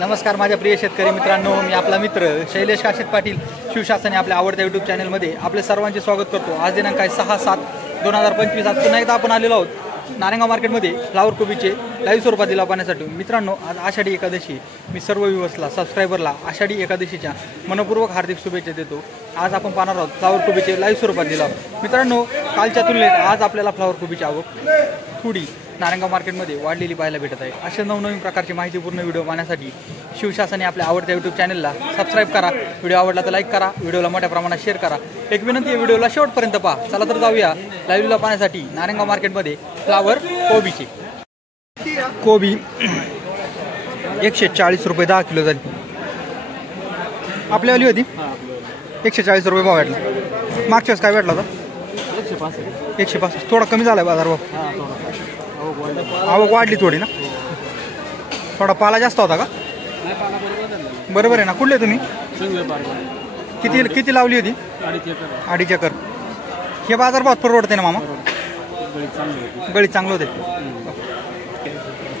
नमस्कार माझ्या प्रिय शेतकरी मित्रांनो, मी आपला मित्र शैलेश काशीद पाटील शिवशासन आपल्या आवडत्या यूट्यूब चॅनलमध्ये आपले सर्वांचे स्वागत करतो। आज दिनांक आहे 6/7/2025। आज पुन्हा एकदा आपण आलेलो आहोत नारायणगाव मार्केटमध्ये फ्लावर कोबीचे लाईव्ह स्वरूपात लिलाव पाहण्यासाठी। मित्रांनो, आज आषाढी एकादशी, मी सर्व व्ह्यूअर्सला सबस्क्रायबरला आषाढी एकादशीच्या मनपूर्वक हार्दिक शुभेच्छा देतो। आज आपण पाहणार आहोत फ्लावर कोबीचे लाईव्ह स्वरूपात लिलाव। मित्रांनो, कालच्या तुलनेत आज आपल्याला फ्लावर कोबीची आवक थोडी नारायणगाव मार्केटमध्ये वाढलेली पाहायला भेटत आहे। अशा नवनवीन प्रकारची माहितीपूर्ण व्हिडिओ पाहण्यासाठी शिवशासन आपल्या आवडत्या यूट्यूब चॅनलला सबस्क्राईब करा। व्हिडिओ आवडला तर लाईक करा, व्हिडिओला मोठ्या प्रमाणात शेअर करा। एक विनंती आहे, व्हिडिओला शेवटपर्यंत पहा। चला तर जाऊया लाईव्हला पाहण्यासाठी नारायणगाव मार्केटमध्ये फ्लावर कोबीची। कोबी 140 रुपये 10 किलो झाली आपल्यावाली होती। 140 रुपये भाव भेटला। मागच्या वेळेस काय भेटला होता? 165। थोडा कमी झाला बाजार भाव, आवक वाढली थोडी ना। थोडा पाला जास्त होता का? बरोबर आहे ना। कुठले तुम्ही? किती लावली होती? 2.5 एकर। हे बाजार भाव परवडते ना मामा? गळी चांगलं होते।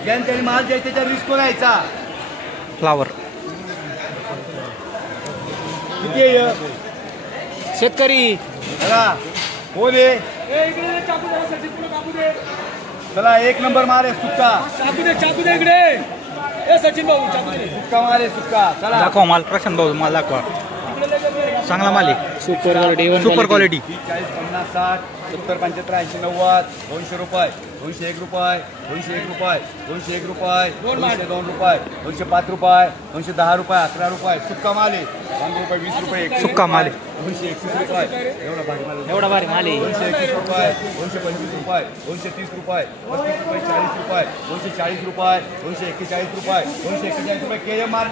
ज्यांच्यानी माल द्यायचा त्या रिस्क करायचा। फ्लावर शेतकरी कोण आहे? चला, एक नंबर माल आहे सुक्का। चाकू दे इकडे। ए सचिन भाऊ, चाकू दे। सुक्का माल आहे सुक्का। चला दाखवा माल, प्रशांत भाऊ माल दाखवा। चांगला माल आहे, सुपर क्वालिटी। 40, 50, 60, 70, 75, 80, 90, 200 रुपये, 201 रुपये, 201 रुपये, 201 रुपये, 202 रुपये, 205 रुपये, 210 रुपये, 11 रुपये। सुक्का माल आहे। 5 रुपये, 20 रुपये सुक्का माल आहे। 231 रुपये। एवढा भारी माल आहे। 221 रुपये, 225 रुपये, 230 रुपये, 35 रुपये, 40 रुपये, 240 रुपये, 241 रुपये, 241 रुपये। केएम माल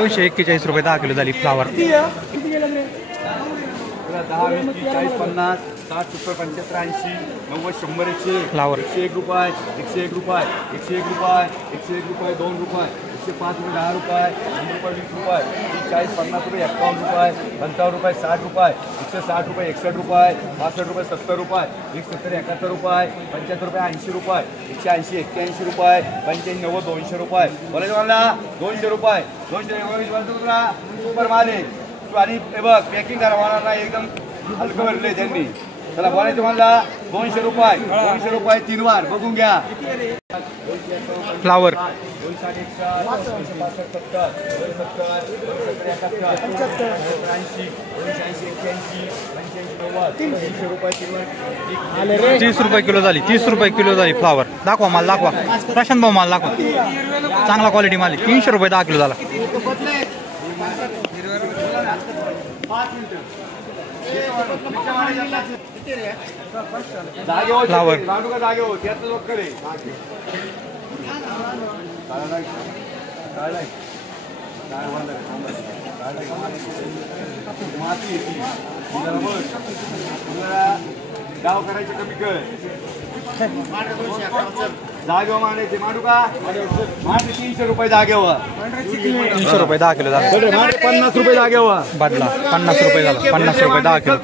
241 रुपये 10 किलो झाली फ्लावर। 10, 20, 40, 50, 60, 70, 75, 80, 90, 100, 101 फ्लावर। 101 रुपये, 101 रुपये, 101 रुपये, 101 रुपये, 2 रुपये, 105 रुपये, 10 रुपये, 100 रुपये, 20 रुपये, 30, 40, 50 रुपये, 51 रुपये, 55 रुपये, 60 रुपये, 160 रुपये, 61 रुपये, 62 रुपये, 70 रुपये, 170, 71 रुपये, 75 रुपये, 80 रुपये, 180, 81 रुपये, 85, 90, 200 रुपये। बोलायचं मला 200 रुपये, 200 सुपर माल आहे। आणि हे बघ, पॅकिंग करावं ना, एकदम हलकं भरले त्यांनी। चला, बोलायचं मला 200 रुपये, 200 रुपये 3 वार बघून घ्या। फ्लावर 30 रुपये किलो झाली। 30 रुपये किलो झाली फ्लावर। दाखवा माल, दाखवा प्रशांत भाऊ माल दाखवा। चांगला क्वालिटी माल आहे। 300 रुपये 10 किलो झाला। फ्लावर गाव करायचं कमी कर। जागेवर मांडायचे, मांडू का? मांडे 300 रुपये जागेवर। 300 रुपये 10 किलो झाला। 50 रुपये जागेवर बदला 50 रुपये झाला। 50 रुपये 10 किलो।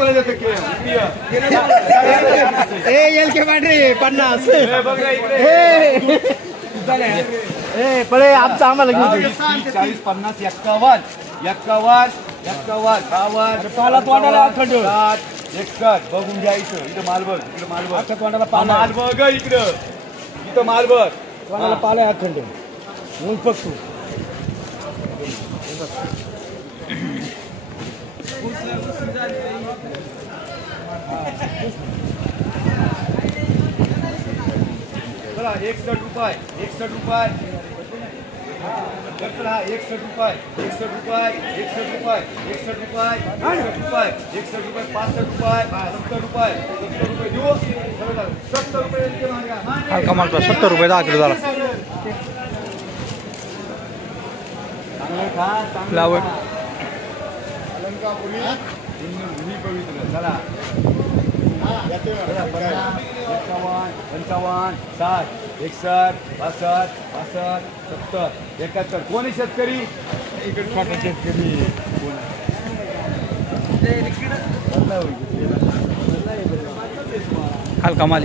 पळे आमचं आम्हाला घेऊन 40, 50, 51, 51, 51, 52, 61। बघून घ्यायचं। इथं माल बघ, इकडे माल बघ, माल बघ इकडं, इथं माल बघ। कोणाला पाला अखंड ऊन पक्षू। चला, 61 रुपये, 61 रुपये, 61 रुपये, 61 रुपये, 61 रुपये, 61 रुपये, 61 रुपये, 61 रुपये, 65 रुपये, 70 रुपये, 70 रुपये देऊ। 70 रुपये हलका माल 70 रुपये 10 किलो झाला। फ्लावर चला, 55, 60, 61, 62, 65, 70, 71। कोण आहे शेतकरी? इकडे छोटा शेतकरी। हलका माल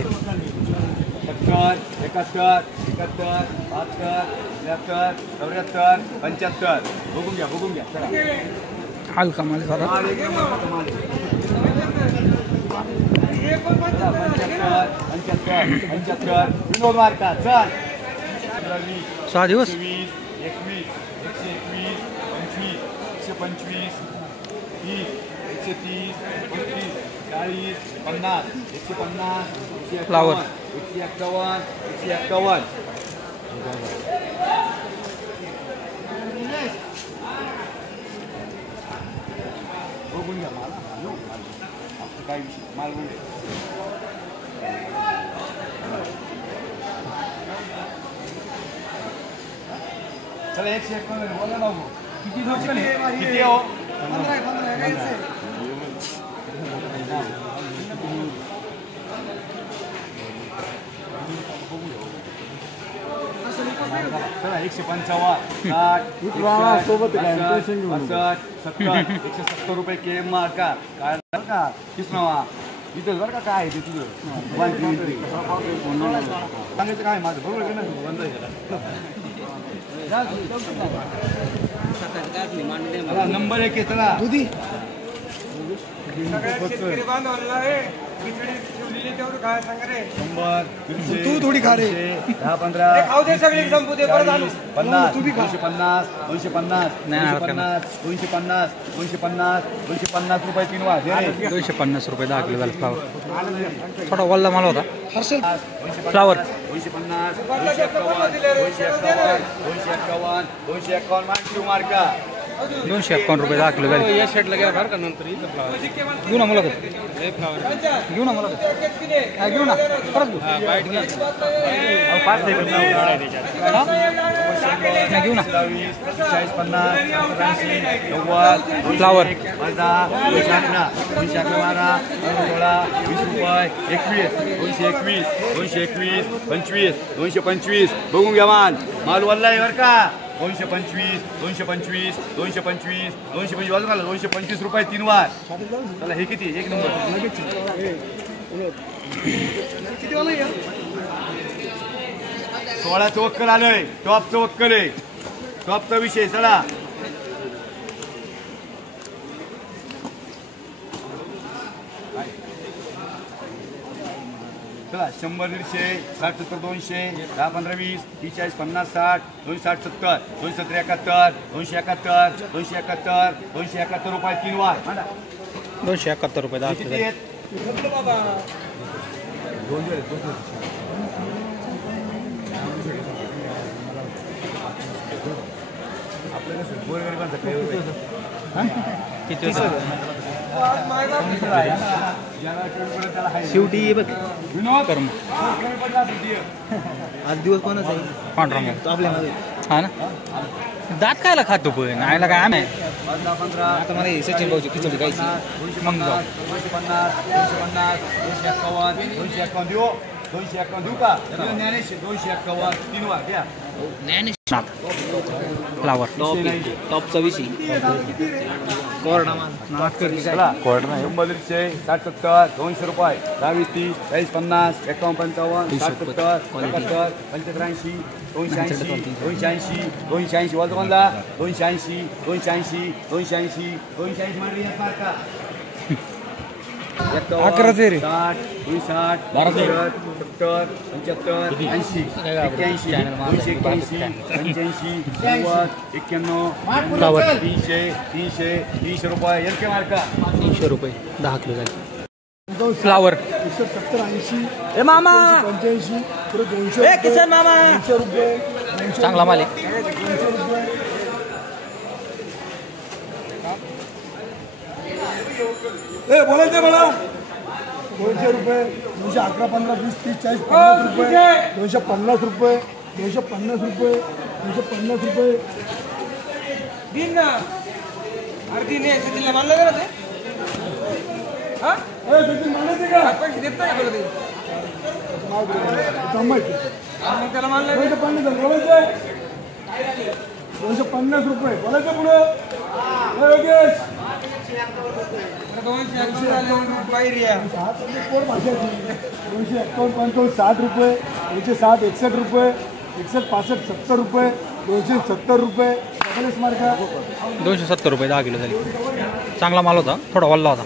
70, 71, 71, 72, 72, 73 74 बघून घ्या चला हलका माल झाला. माल एक नंबर मोठा माल आहे. 75 विनोद मार्का चल 6 दिवस 21 21 121 25 125 30 130 130 40 50 150 फ्लावर 151 बघून घ्या मला काय विषय माल चला 151 बोला ना किती झोपले किती हो 170 रुपये केम मार्का काय का किस नावा इथं बरं का काय आहे ते तुझं सांगायचं काय माझं बरोबर आहे ना नंबर 1 आहे चला दुधी तू थोडी खा रे 10 15 250 रुपये 3 वाज 250 रुपये 10 किलो झालं फ्लावर. थोडा वल्ला माल होता. फ्लावर 251 मार्का 251 रुपये 10 किलो झाले. या शेटला घ्या बरं का नंतर इथं फ्लावर घेऊ ना मला हे फ्लावर घेऊ ना मला घेऊ ना परत घेऊ बाईट घ्या 5 सेकंद घेऊ ना 40 50 फ्लावर 225 बघून घ्या माल वल्ला आहे बरं का 225 वाजून 225 रुपये 3 वार चला हे किती एक नंबर 16 वक्कल आलंय टॉपचं वक्कल आहे टॉपचा विषय चला चला 100 150 60 70 200 10 15 20 30 40 50 60 260 70 271 271 रुपये 3 वार 271 रुपये 10 किलो झाले. किती शेवटी बघ कर्म आज दिवस कोणाचा आहे पांढरा मग आपल्या मध्ये हा ना दात कायला खातो पण आयला काय आम्ही आता मला हे सचिन भाऊची खिचडी खायची मग जाऊ 251 देऊ का ज्ञानेश 251 3 वार द्या फ्लावर टॉपचा विषय कोरडा माल चला 100 60 70 200 रुपये 20 30 40 50 51 55 70 75 280 वाजवला 280 मारली मार्का 11 रे 60 70 75 80 81 फ्लावर 300 रुपये एलके मार्का 300 रुपये 10 किलो झाले. फ्लावर 170 80 ए मामा 85 पुढे 200 किसन मामा 200 रुपये चांगला माल आहे. 200 रुपये बोलायचं मला 200 रुपये 211 15 20 30 40 50 रुपये 250 रुपये 250 रुपये 250 रुपये दिन ना अर्धी ने सचिनला मानलं का ते हा सचिन मानायचे का पैसे देत नाही बघा ते थांबायचं मग त्याला मानलं 250 बोलायचं 250 रुपये बोलायचं पुढं योगेश 200 पायरी आहे कोण भाषाची 251 55 60 रुपये 260 61 रुपये 61 65 70 रुपये 270 रुपये डबल एस मार्का 270 रुपये 10 किलो झाली. चांगला माल होता, थोडा वल्ला होता.